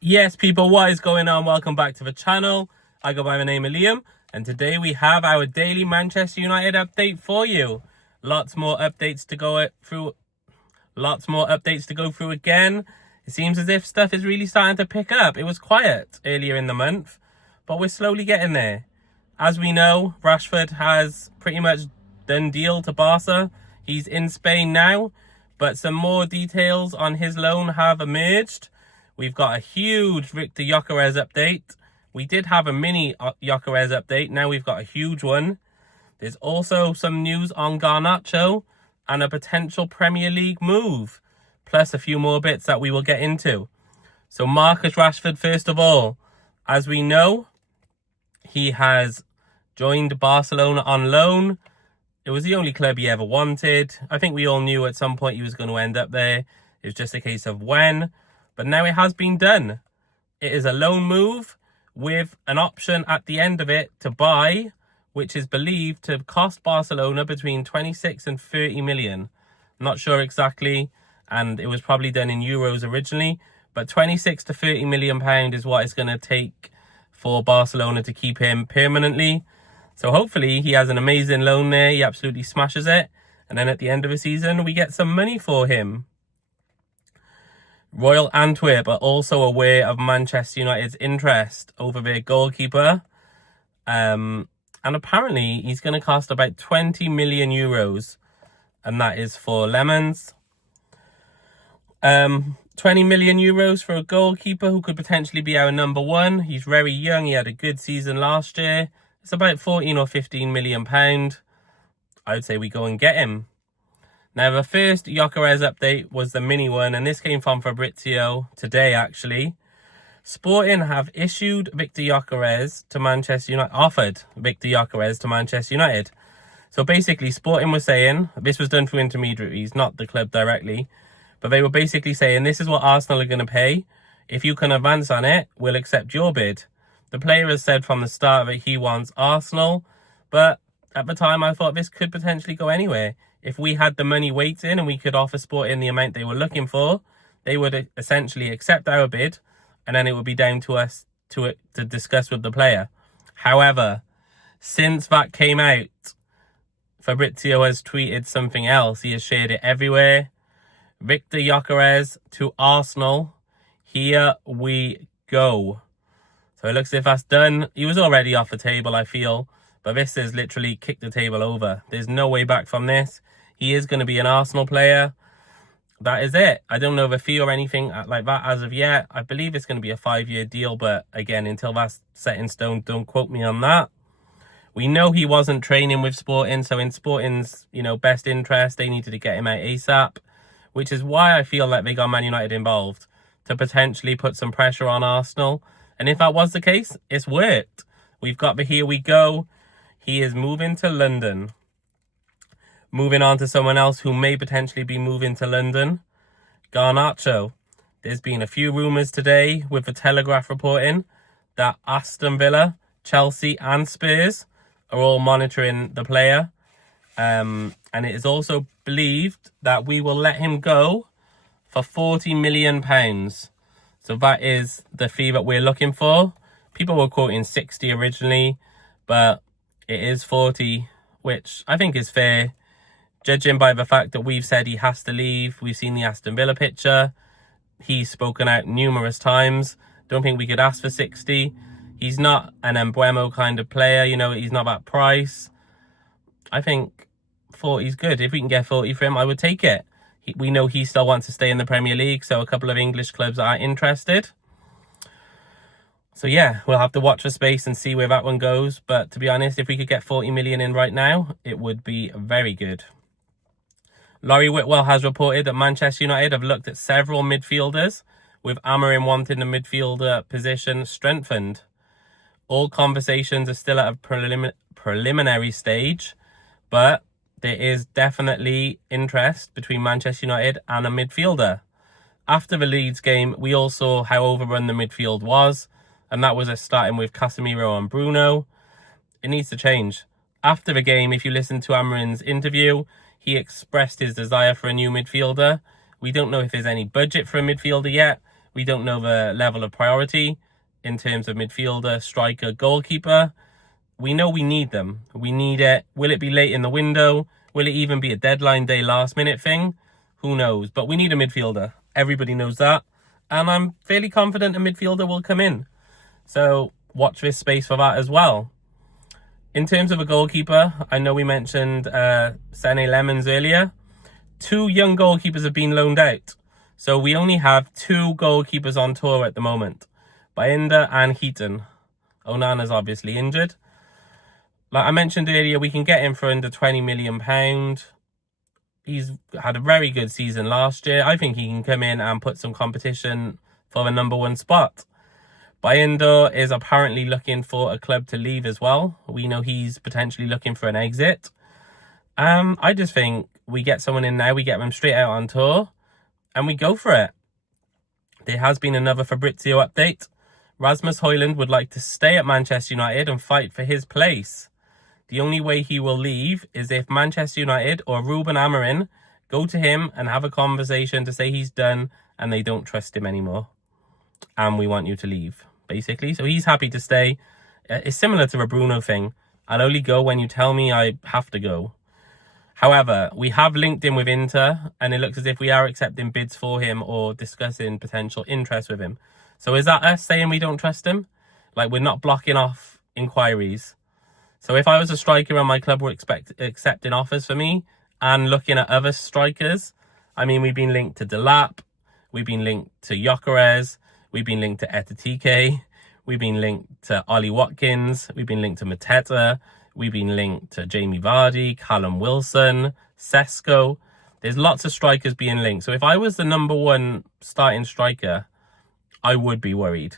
Yes, people, what is going on? Welcome back to the channel. I go by the name of Liam, and today we have our daily Manchester United update for you. Lots more updates to go through. Again. It seems as if stuff is really starting to pick up. It was quiet earlier in the month, but we're slowly getting there. As we know, Rashford has pretty much done deal to Barca. He's in Spain now, but some more details on his loan have emerged. We've got a huge Victor Gyokeres update. We did have a mini Gyokeres update. Now we've got a huge one. There's also some news on Garnacho and a potential Premier League move, plus a few more bits that we will get into. So Marcus Rashford, first of all, as we know, he has joined Barcelona on loan. It was the only club he ever wanted. I think we all knew at some point he was going to end up there. It was just a case of when. But now it has been done. It is a loan move with an option at the end of it to buy, which is believed to cost Barcelona between 26 and 30 million. I'm not sure exactly, and it was probably done in euros originally, but 26 to 30 million pound is what it's going to take for Barcelona to keep him permanently. So hopefully he has an amazing loan there. He absolutely smashes it. And then at the end of the season, we get some money for him. Royal Antwerp are also aware of Manchester United's interest over their goalkeeper. And apparently he's going to cost about 20 million euros. And that is for Lammens. 20 million euros for a goalkeeper who could potentially be our number one. He's very young. He had a good season last year. It's about 14 or 15 million pound. I would say we go and get him. Now, the first Gyokeres update was the mini one, and this came from Fabrizio today, actually. Sporting have issued Victor Gyokeres to Manchester United, offered Victor Gyokeres to Manchester United. So basically, Sporting was saying, this was done through intermediaries, not the club directly, but they were basically saying, this is what Arsenal are going to pay. If you can advance on it, we'll accept your bid. The player has said from the start that he wants Arsenal, but at the time I thought this could potentially go anywhere. If we had the money waiting and we could offer Sporting the amount they were looking for, they would essentially accept our bid, and then it would be down to us to discuss with the player. However, since that came out, Fabrizio has tweeted something else. He has shared it everywhere. Victor Gyokeres to Arsenal. Here we go. So it looks as if that's done. He was already off the table, I feel. But this has literally kicked the table over. There's no way back from this. He is going to be an Arsenal player. That is it. I don't know the fee or anything like that as of yet. I believe it's going to be a 5-year deal. But again, until that's set in stone, don't quote me on that. We know he wasn't training with Sporting. So in Sporting's, best interest, they needed to get him out ASAP. Which is why I feel like they got Man United involved. To potentially put some pressure on Arsenal. And if that was the case, it's worked. We've got the here we go. He is moving to London. Moving on to someone else who may potentially be moving to London. Garnacho. There's been a few rumours today with the Telegraph reporting that Aston Villa, Chelsea and Spurs are all monitoring the player. And it is also believed that we will let him go for £40 million. So that is the fee that we're looking for. People were quoting 60 originally, but it is 40, which I think is fair. Judging by the fact that we've said he has to leave, we've seen the Aston Villa picture. He's spoken out numerous times. Don't think we could ask for 60. He's not an Embuemo kind of player, he's not that price. I think 40 is good. If we can get 40 for him, I would take it. We know he still wants to stay in the Premier League, so a couple of English clubs are interested. So yeah, we'll have to watch for space and see where that one goes. But to be honest, if we could get 40 million in right now, it would be very good. Laurie Whitwell has reported that Manchester United have looked at several midfielders, with Amorim wanting the midfielder position strengthened. All conversations are still at a preliminary stage, but there is definitely interest between Manchester United and a midfielder. After the Leeds game, we all saw how overrun the midfield was, and that was starting with Casemiro and Bruno. It needs to change. After the game, if you listen to Amorim's interview, he expressed his desire for a new midfielder. We don't know if there's any budget for a midfielder yet, We don't know the level of priority in terms of midfielder, striker, goalkeeper. We know we need them. We need it. Will it be late in the window? Will it even be a deadline day last minute thing? Who knows? But we need a midfielder. Everybody knows that. And I'm fairly confident a midfielder will come in. So watch this space for that as well. In terms of a goalkeeper, I know we mentioned Lammens earlier. 2 young goalkeepers have been loaned out. So we only have 2 goalkeepers on tour at the moment. Bayinda and Heaton. Onana's obviously injured. Like I mentioned earlier, we can get him for under £20 million. He's had a very good season last year. I think he can come in and put some competition for the number 1 spot. Bayinda is apparently looking for a club to leave as well. We know he's potentially looking for an exit. I just think we get someone in now, we get them straight out on tour, and we go for it. There has been another Fabrizio update. Rasmus Hojlund would like to stay at Manchester United and fight for his place. The only way he will leave is if Manchester United or Ruben Amorim go to him and have a conversation to say he's done and they don't trust him anymore. And we want you to leave, basically. So he's happy to stay. It's similar to a Bruno thing. I'll only go when you tell me I have to go. However, we have linked in with Inter, and it looks as if we are accepting bids for him or discussing potential interest with him. So is that us saying we don't trust him? Like, we're not blocking off inquiries. So if I was a striker and my club were accepting offers for me and looking at other strikers, I mean, we've been linked to Delap, we've been linked to Gyokeres, we've been linked to Etatike, we've been linked to Ollie Watkins, we've been linked to Mateta, we've been linked to Jamie Vardy, Callum Wilson, Sesko. There's lots of strikers being linked. So if I was the number 1 starting striker, I would be worried.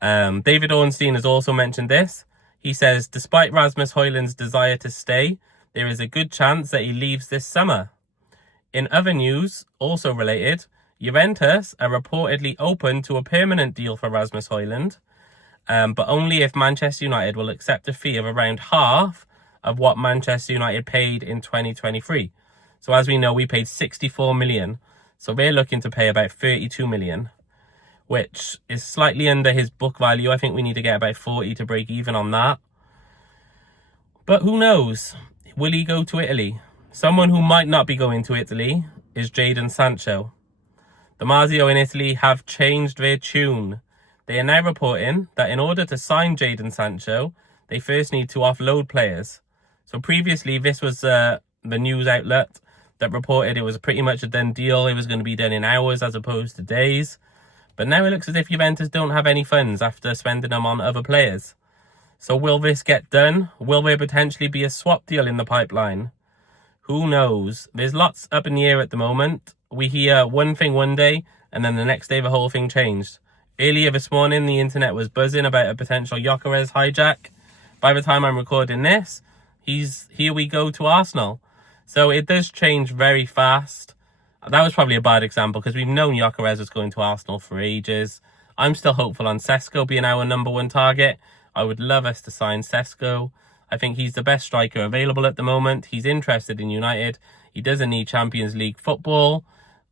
David Ornstein has also mentioned this. He says, despite Rasmus Hojlund's desire to stay, there is a good chance that he leaves this summer. In other news, also related, Juventus are reportedly open to a permanent deal for Rasmus Hojlund, but only if Manchester United will accept a fee of around half of what Manchester United paid in 2023. So as we know, we paid 64 million. So they're looking to pay about 32 million, which is slightly under his book value. I think we need to get about 40 to break even on that. But who knows? Will he go to Italy? Someone who might not be going to Italy is Jadon Sancho. The Marzio in Italy have changed their tune. They are now reporting that in order to sign Jadon Sancho, they first need to offload players. So previously, this was the news outlet that reported it was pretty much a done deal. It was going to be done in hours as opposed to days. But now it looks as if Juventus don't have any funds after spending them on other players. So will this get done? Will there potentially be a swap deal in the pipeline? Who knows? There's lots up in the air at the moment. We hear one thing one day, and then the next day the whole thing changed. Earlier this morning, the internet was buzzing about a potential Gyokeres hijack. By the time I'm recording this, here we go to Arsenal. So it does change very fast. That was probably a bad example because we've known Gyokeres was going to Arsenal for ages. I'm still hopeful on Sesko being our number 1 target. I would love us to sign Sesko. I think he's the best striker available at the moment. He's interested in United. He doesn't need Champions League football.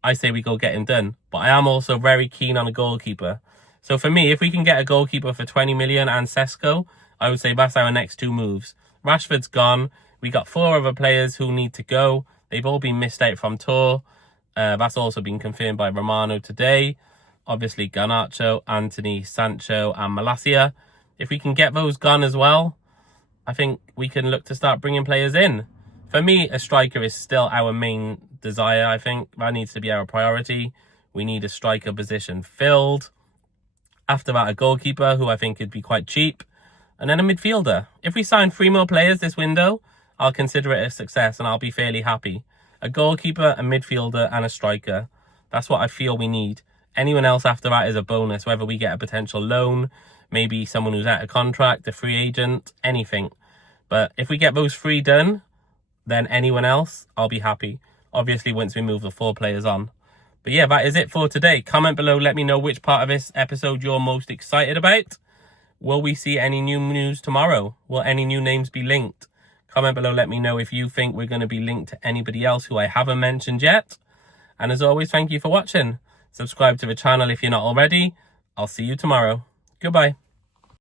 I say we go get him done. But I am also very keen on a goalkeeper. So for me, if we can get a goalkeeper for 20 million and Sesko, I would say that's our next 2 moves. Rashford's gone. We got 4 other players who need to go. They've all been missed out from tour. That's also been confirmed by Romano today. Obviously, Garnacho, Anthony, Sancho and Malacia. If we can get those gone as well, I think we can look to start bringing players in. For me, a striker is still our main desire. I think that needs to be our priority. We need a striker position filled. After that, a goalkeeper, who I think could be quite cheap. And then a midfielder. If we sign 3 more players this window, I'll consider it a success and I'll be fairly happy. A goalkeeper, a midfielder and a striker. That's what I feel we need. Anyone else after that is a bonus, whether we get a potential loan, maybe someone who's out of contract, a free agent, anything. But if we get those 3 done, then anyone else, I'll be happy. Obviously, once we move the 4 players on. But yeah, that is it for today. Comment below, let me know which part of this episode you're most excited about. Will we see any new news tomorrow? Will any new names be linked? Comment below, let me know if you think we're going to be linked to anybody else who I haven't mentioned yet. And as always, thank you for watching. Subscribe to the channel if you're not already. I'll see you tomorrow. Goodbye.